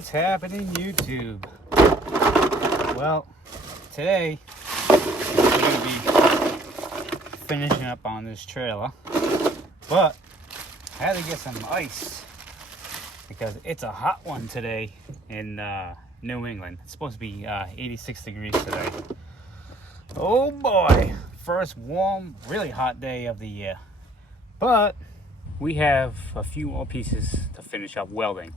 What's happening, YouTube? Well, today we're going to be finishing up on this trailer, but I had to get some ice because it's a hot one today in New England. It's supposed to be 86 degrees today. Oh boy, first warm, really hot day of the year. But we have a few more pieces to finish up welding.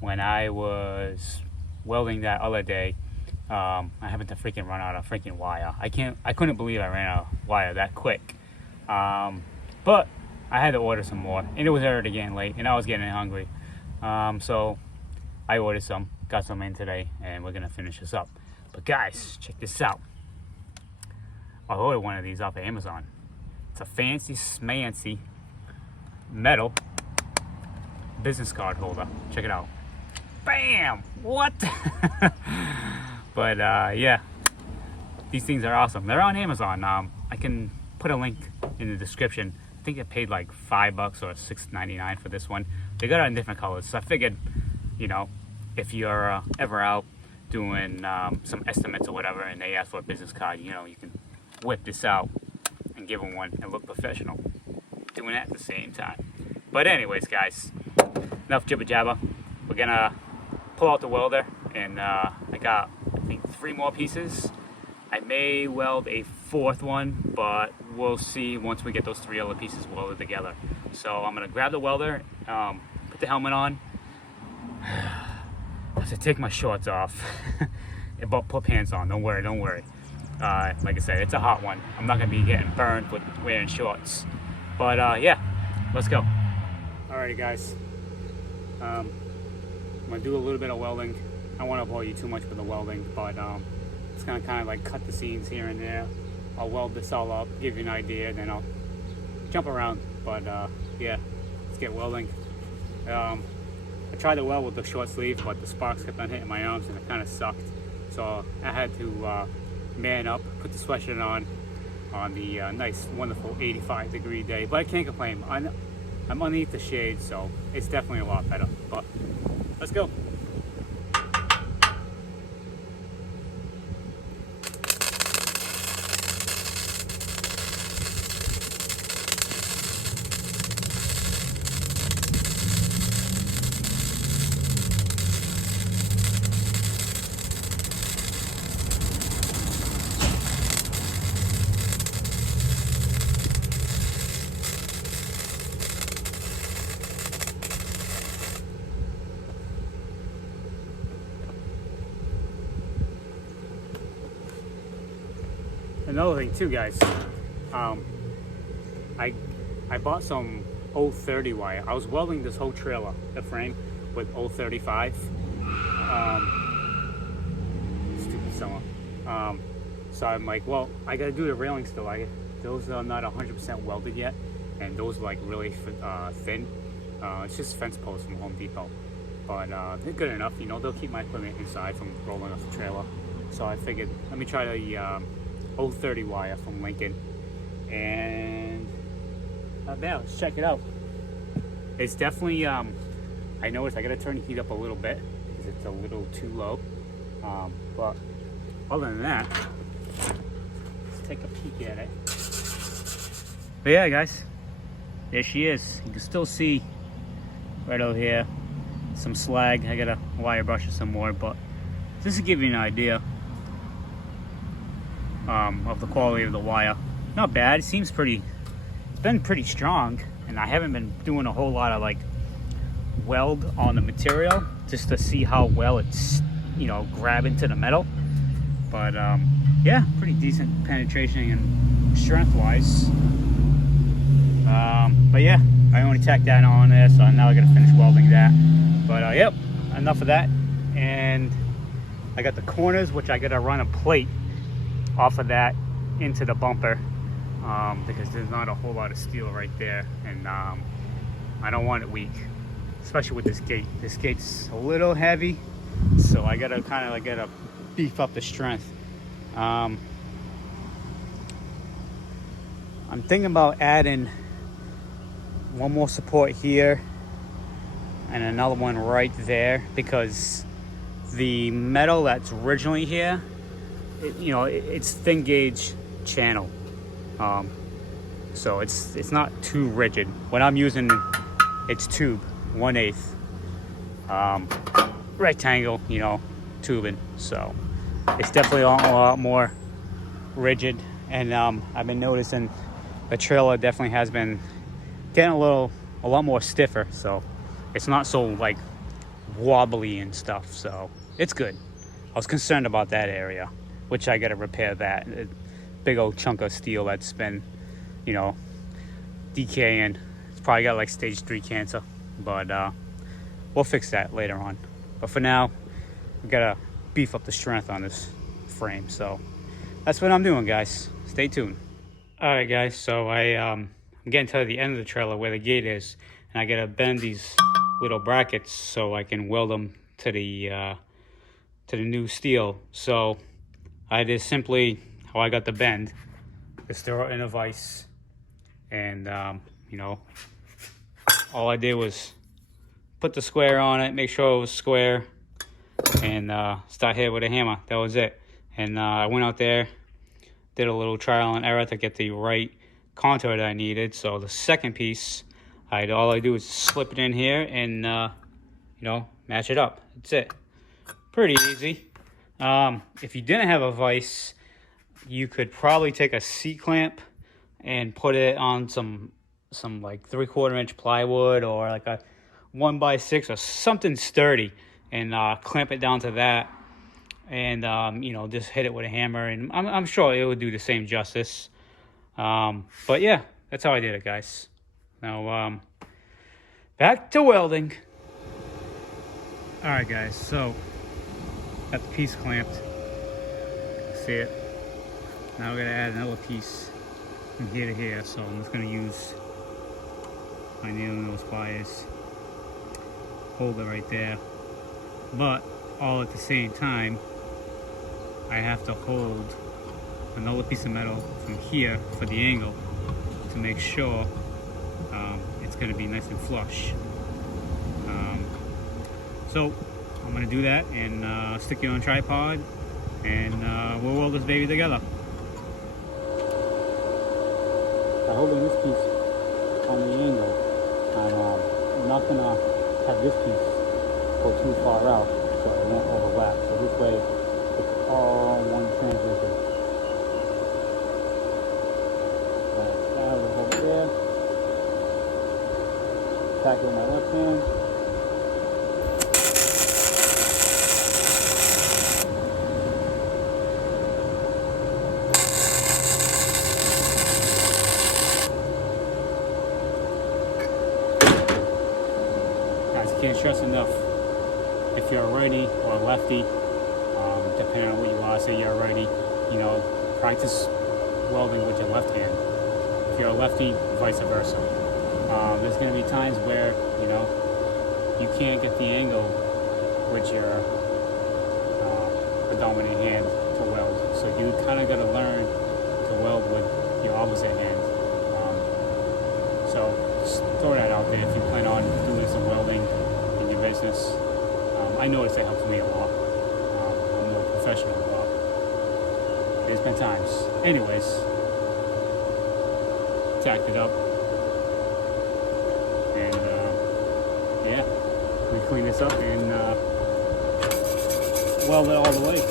When I was welding that other day, I happened to freaking run out of freaking wire. I couldn't believe I ran out of wire that quick. But I had to order some more, and it was already getting late, and I was getting hungry. So I ordered some, got some in today, and we're gonna finish this up. But guys, check this out. I ordered one of these off of Amazon. It's a fancy smancy metal business card holder. Check it out. Bam! What? But yeah, these things are awesome. They're on Amazon. I can put a link in the description. I think I paid like $5 or $6.99 for this one. They got it in different colors, so I figured, you know, if you're ever out doing some estimates or whatever and they ask for a business card, you know, you can whip this out and give them one and look professional doing that at the same time. But anyways, guys, enough jibber jabber. We're gonna pull out the welder, and I got, I think, 3 more pieces. I may weld a 4th one, but we'll see once we get those 3 other pieces welded together. So I'm gonna grab the welder, put the helmet on. I have to take my shorts off. But put pants on. Don't worry, don't worry. Like I said, it's a hot one. I'm not gonna be getting burned with wearing shorts. But yeah, let's go. Alrighty, guys. I'm gonna do a little bit of welding. I don't want to bore you too much with the welding, but it's gonna kind of like cut the seams here and there. I'll weld this all up, give you an idea, then I'll jump around. But yeah, let's get welding. I tried to weld with the short sleeve, but the sparks kept on hitting my arms and it kind of sucked. So I had to man up, put the sweatshirt on the nice, wonderful 85-degree day. But I can't complain. I'm underneath the shade, so it's definitely a lot better. But let's go. Another thing too, guys, I bought some 030 wire. I was welding this whole trailer, the frame, with 035. Stupid summer. So I'm like, well, I gotta do the railing still. Those are not 100% welded yet, and those are like really thin. It's just fence posts from Home Depot, but they're good enough. You know, they'll keep my equipment inside from rolling off the trailer. So I figured, let me try the 030 wire from Lincoln, and not bad. Let's check it out. It's definitely, I noticed I gotta turn the heat up a little bit because it's a little too low. But other than that, let's take a peek at it. But yeah, guys, there she is. You can still see right over here some slag. I gotta wire brush it some more, but just to give you an idea of the quality of the wire. Not bad. It seems pretty, it's been pretty strong, and I haven't been doing a whole lot of like weld on the material just to see how well it's, you know, grab into the metal. But yeah, pretty decent penetration and strength wise. But yeah, I only tacked that on there, so now I gotta finish welding that. But yep, enough of that. And I got the corners, which I gotta run a plate off of that into the bumper, because there's not a whole lot of steel right there, and I don't want it weak, especially with this gate. This gate's a little heavy, so I gotta kind of like gotta beef up the strength. I'm thinking about adding one more support here and another one right there, because the metal that's originally here, it's thin gauge channel, so it's not too rigid. When I'm using, it's tube 1/8 rectangle, tubing, so it's definitely a lot more rigid. And I've been noticing the trailer definitely has been getting a lot more stiffer, so it's not so like wobbly and stuff, so it's good. I was concerned about that area, which I got to repair that big old chunk of steel that's been decaying. It's probably got like stage 3 cancer, but we'll fix that later on. But for now, we gotta beef up the strength on this frame, so that's what I'm doing, guys. Stay tuned. All right, guys, so I'm getting to the end of the trailer where the gate is, and I gotta bend these little brackets so I can weld them to the new steel. So I just simply, how I got the bend is throw it in a vise, and all I did was put the square on it, make sure it was square, and start hitting with a hammer. That was it. And I went out there, did a little trial and error to get the right contour that I needed. So the second piece, all I do is slip it in here and match it up. That's it. Pretty easy. If you didn't have a vise, you could probably take a C-clamp and put it on some like 3/4 inch plywood, or like a 1x6 or something sturdy, and clamp it down to that, and just hit it with a hammer, and I'm sure it would do the same justice. But yeah, that's how I did it, guys. Now back to welding. All right, guys, so got the piece clamped. See it? Now we're gonna add another piece from here to here. So I'm just gonna use my nail nose pliers, hold it right there, but all at the same time I have to hold another piece of metal from here for the angle to make sure it's going to be nice and flush. So I'm going to do that and stick it on a tripod, and we'll weld this baby together. By holding this piece on the angle, I'm not going to have this piece go too far out so it won't overlap. So this way it's all one transition. Now we'll hold it there. Tack it with my left hand. Can't stress enough, if you're a righty or a lefty, depending on what you are, say you're a righty, practice welding with your left hand. If you're a lefty, vice versa. There's going to be times where you can't get the angle with your dominant hand to weld, so you kind of got to learn to weld with your opposite hand. So just throw that out there if you plan on doing some welding business. I noticed that helps me a lot. I'm more professional, but there's been times. Anyways, tacked it up, and yeah, we clean this up and weld it all the way.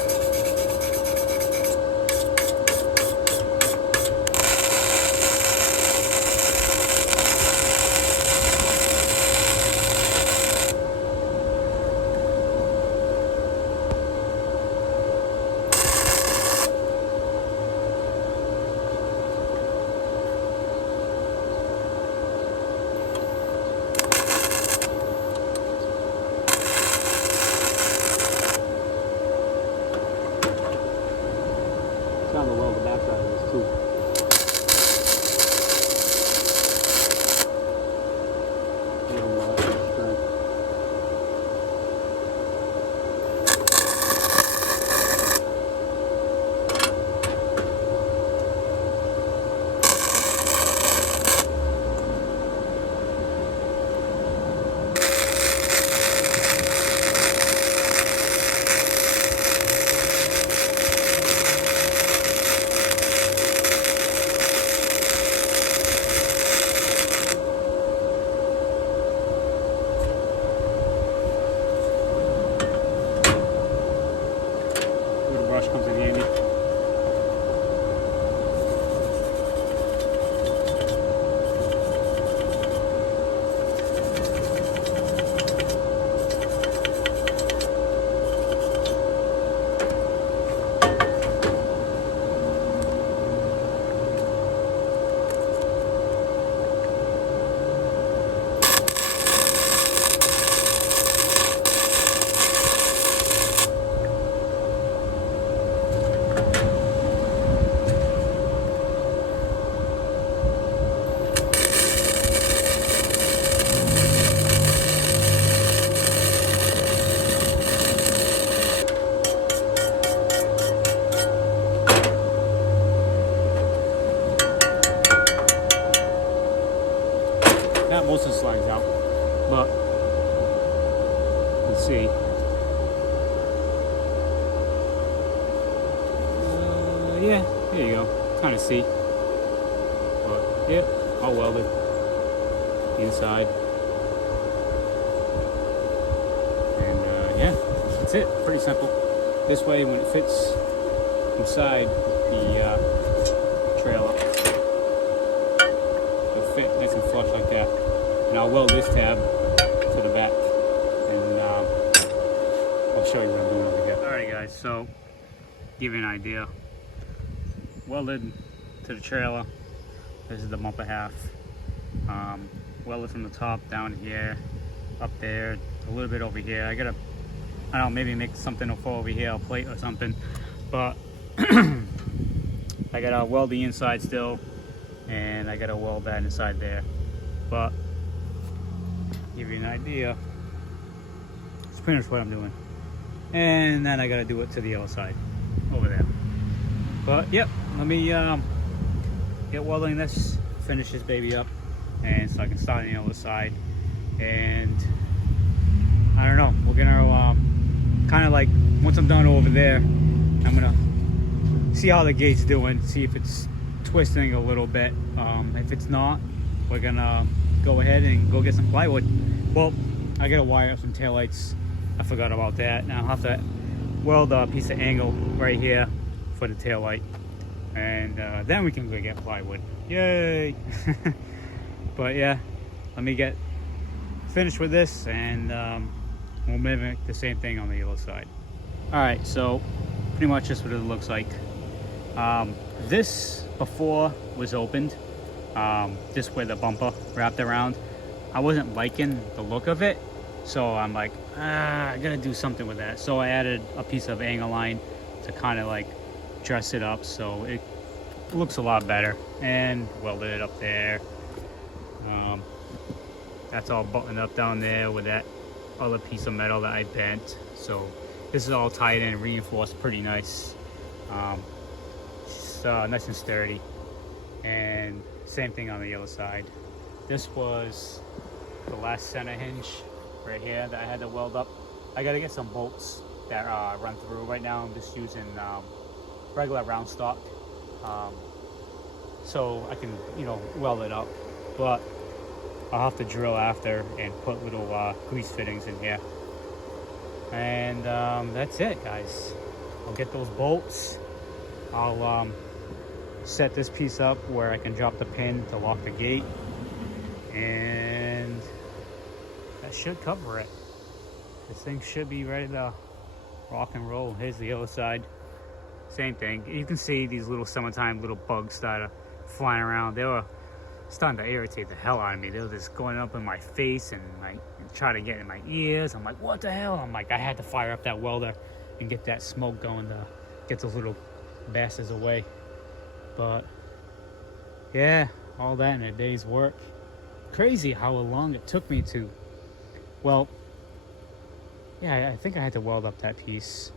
most of the slides out, but let's see. Yeah, there you go. Kind of see. But yeah, all welded inside. And yeah, that's it. Pretty simple. This way, when it fits inside the trailer, it'll fit nice and flush like that. And I'll weld this tab to the back, and I'll show you what I'm doing over here. Alright guys, so give you an idea. Welded to the trailer. This is the bumper half. Welded from the top down here, up there, a little bit over here. I don't know, maybe make something to fall over here, a plate or something. But I gotta weld the inside still, and I gotta weld that inside there. But give you an idea, it's pretty much what I'm doing. And then I gotta do it to the other side over there. But yep, let me get welding this, finish this baby up, and so I can start on the other side. And I don't know, we're gonna kind of like, once I'm done over there, I'm gonna see how the gate's doing, see if it's twisting a little bit. If it's not, we're gonna go ahead and go get some plywood. Well, I gotta wire up some taillights. I forgot about that. Now I'll have to weld a piece of angle right here for the taillight, and then we can go get plywood. Yay! But yeah, let me get finished with this, and we'll mimic the same thing on the other side. All right, so pretty much just what it looks like. This before was opened, this way the bumper wrapped around. I wasn't liking the look of it, so I'm like, I gotta do something with that. So I added a piece of angle line to kind of like dress it up so it looks a lot better, and welded it up there. That's all buttoned up down there with that other piece of metal that I bent. So this is all tied in and reinforced pretty nice. It's nice and sturdy. And same thing on the other side. This was the last center hinge right here that I had to weld up. I gotta get some bolts that run through. Right now I'm just using regular round stock, so I can, you know, weld it up. But I'll have to drill after and put little grease fittings in here. And that's it, guys. I'll get those bolts. I'll set this piece up where I can drop the pin to lock the gate, and that should cover it. This thing should be ready to rock and roll. Here's the other side. Same thing. You can see these little summertime little bugs started flying around. They were starting to irritate the hell out of me. They were just going up in my face and trying to get in my ears. I'm like, what the hell? I'm like, I had to fire up that welder and get that smoke going to get those little bastards away. But yeah, all that in a day's work. Crazy how long it took me to, well, yeah, I think I had to weld up that piece.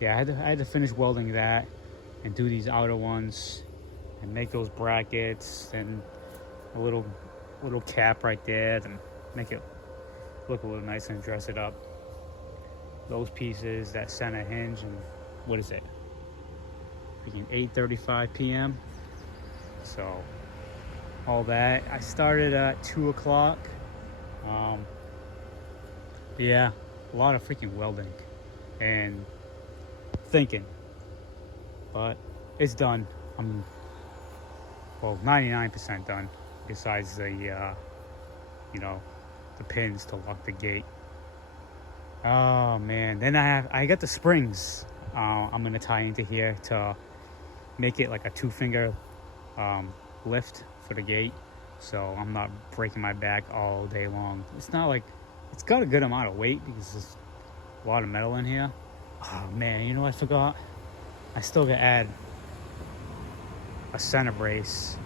Yeah, I had to finish welding that and do these outer ones and make those brackets and a little cap right there to make it look a little nicer and dress it up. Those pieces, that center hinge, and what is it? Freaking 8:35 p.m. So all that. I started at 2 o'clock. Yeah, a lot of freaking welding and thinking, but it's done. I'm, well, 99% done, besides the you know, the pins to lock the gate. Oh man, then I got the springs I'm gonna tie into here to make it like a 2-finger lift for the gate, so I'm not breaking my back all day long. It's not like, it's got a good amount of weight because there's a lot of metal in here. Oh man, you know what I forgot? I still gotta add a center brace.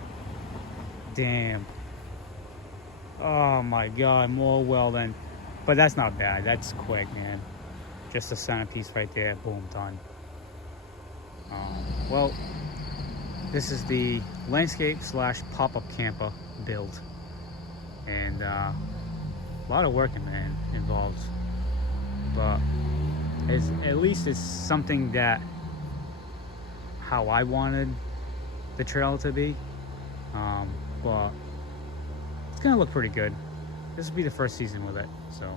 Damn. Oh my god, more welding. But that's not bad, that's quick, man. Just a centerpiece right there, boom, done. Well, this is the landscape / pop-up camper build. and a lot of work involved, but at least it's something that how I wanted the trail to be. But it's gonna look pretty good. This will be the first season with it, so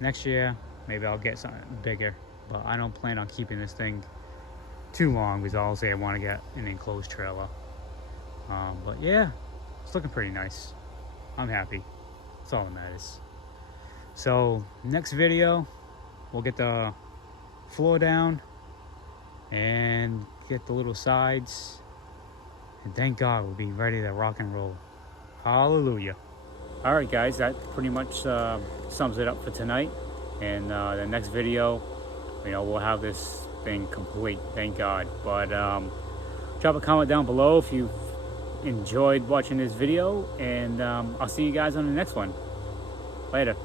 next year maybe I'll get something bigger, but I don't plan on keeping this thing too long because I'll say I want to get an enclosed trailer. But yeah, it's looking pretty nice. I'm happy. That's all that matters. So next video, we'll get the floor down and get the little sides, and thank God we'll be ready to rock and roll. Hallelujah. All right, guys, that pretty much sums it up for tonight. And the next video, we'll have this thing complete, thank God. But drop a comment down below if you enjoyed watching this video, and I'll see you guys on the next one. Later.